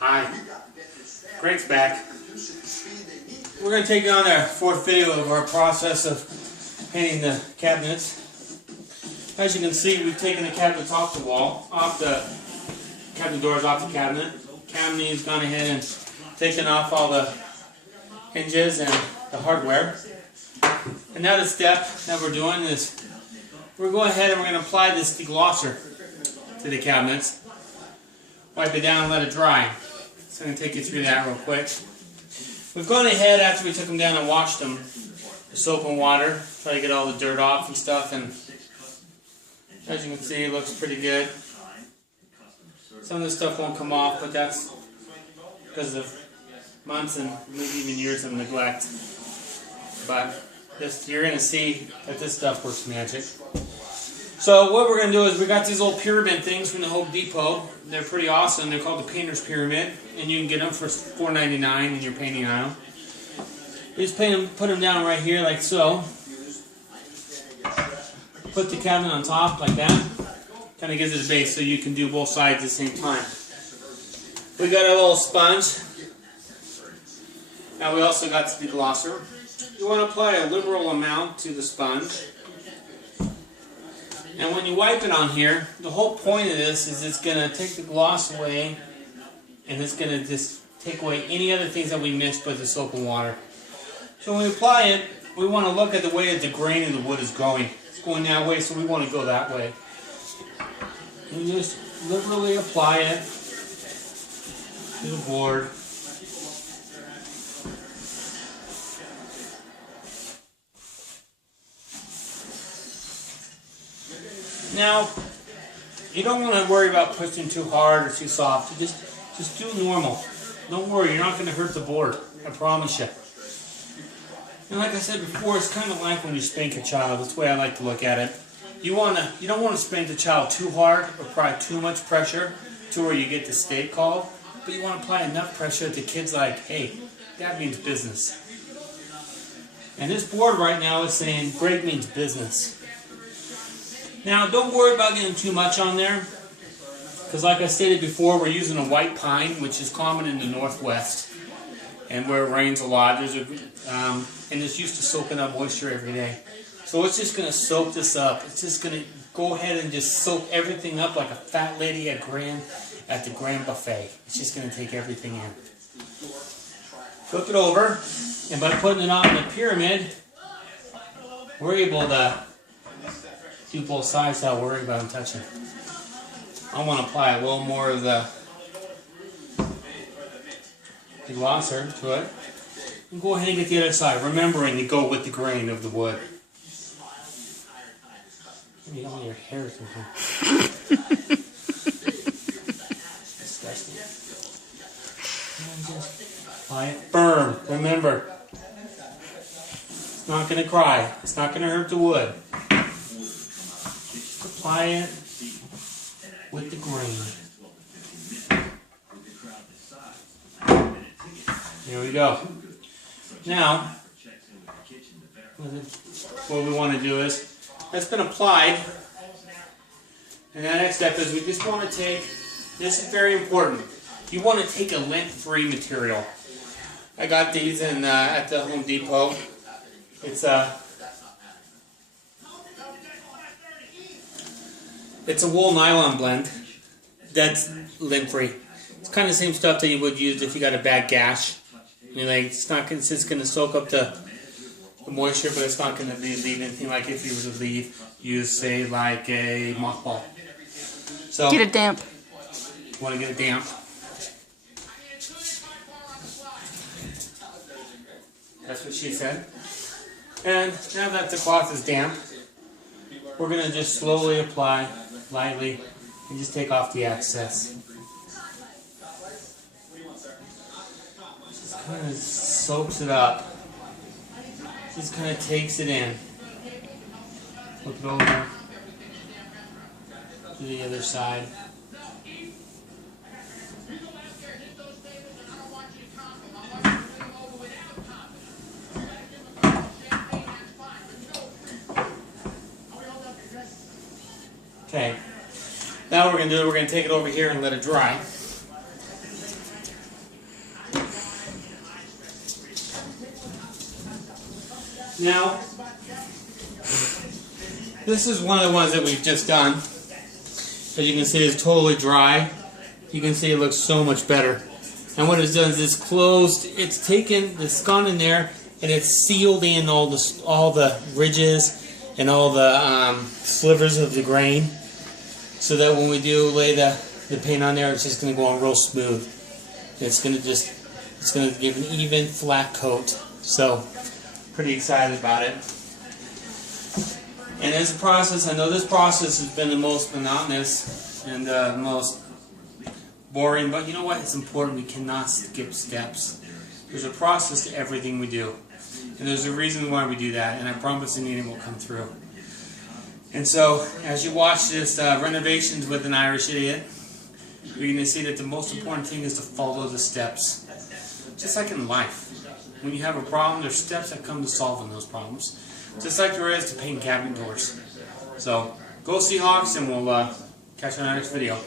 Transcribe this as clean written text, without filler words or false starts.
Hi, Greg's back. We're going to take on our fourth video of our process of painting the cabinets. As you can see, we've taken the cabinets off the wall, off the cabinet doors off the cabinet. Camney's gone ahead and taken off all the hinges and the hardware. And now the step that we're doing is we're going ahead and we're going to apply this deglosser to the cabinets. Wipe it down and let it dry. So I'm going to take you through that real quick. We've gone ahead after we took them down and washed them with soap and water, try to get all the dirt off and stuff, and as you can see it looks pretty good. Some of this stuff won't come off, but that's because of months and maybe even years of neglect. But this, you're going to see that this stuff works magic. So what we're going to do is we got these little pyramid things from the Home Depot. They're pretty awesome. They're called the Painter's Pyramid, and you can get them for $4.99 in your painting aisle. You just put them down right here like so. Put the cabinet on top like that. Kind of gives it a base so you can do both sides at the same time. We got a little sponge. Now we also got the deglosser. You want to apply a liberal amount to the sponge. And when you wipe it on here, the whole point of this is it's going to take the gloss away, and it's going to just take away any other things that we missed with the soap and water. So when we apply it, we want to look at the way that the grain of the wood is going. It's going that way, so we want to go that way. And just liberally apply it to the board. Now, you don't want to worry about pushing too hard or too soft. Just do normal. Don't worry, you're not going to hurt the board. I promise you. And like I said before, it's kind of like when you spank a child. That's the way I like to look at it. You don't want to spank the child too hard or apply too much pressure to where you get the state called. But you want to apply enough pressure that the kid's like, hey, that means business. And this board right now is saying great means business. Now, don't worry about getting too much on there, because like I stated before, we're using a white pine, which is common in the Northwest, and where it rains a lot. And it's used to soaking up moisture every day. So it's just going to soak this up. It's just going to go ahead and just soak everything up like a fat lady at the Grand Buffet. It's just going to take everything in. Flip it over, and by putting it on the pyramid, we're able to do both sides without worrying about them touching. I want to apply a little more of the glosser to it. And go ahead and get the other side, remembering to go with the grain of the wood. Maybe all your hair is in here. Disgusting. And just apply it firm. Remember, it's not going to cry. It's not going to hurt the wood. Apply it with the grain. Here we go. Now, what we want to do is, that's been applied, and the next step is we just want to take, this is very important, you want to take a lint-free material. I got these at the Home Depot. It's a wool nylon blend that's lint-free. It's kind of the same stuff that you would use if you got a bad gash. It's just going to soak up the moisture, but it's not going to leave anything like if you were to use, say, like a mothball. So get it damp. You want to get it damp. That's what she said. And now that the cloth is damp, we're going to just slowly apply, lightly, and just take off the excess. Just kind of soaks it up. Just kind of takes it in. Flip it over to the other side. Okay. Now what we're going to do, we're going to take it over here and let it dry. Now, this is one of the ones that we've just done. As you can see, it's totally dry. You can see it looks so much better. And what it's done is it's closed. It's taken, it's gone in there, and it's sealed in all the ridges and all the slivers of the grain, so that when we do lay the paint on there, it's just going to go on real smooth. It's going to give an even, flat coat. So, pretty excited about it. And as a process, I know this process has been the most monotonous and the most boring, but you know what? It's important. We cannot skip steps. There's a process to everything we do. And there's a reason why we do that, and I promise the meaning will come through. And so, as you watch this Renovations with an Irish Idiot, you're going to see that the most important thing is to follow the steps. Just like in life. When you have a problem, there's steps that come to solving those problems. Just like there is to paint cabinet doors. So, go Seahawks, and we'll catch you on our next video.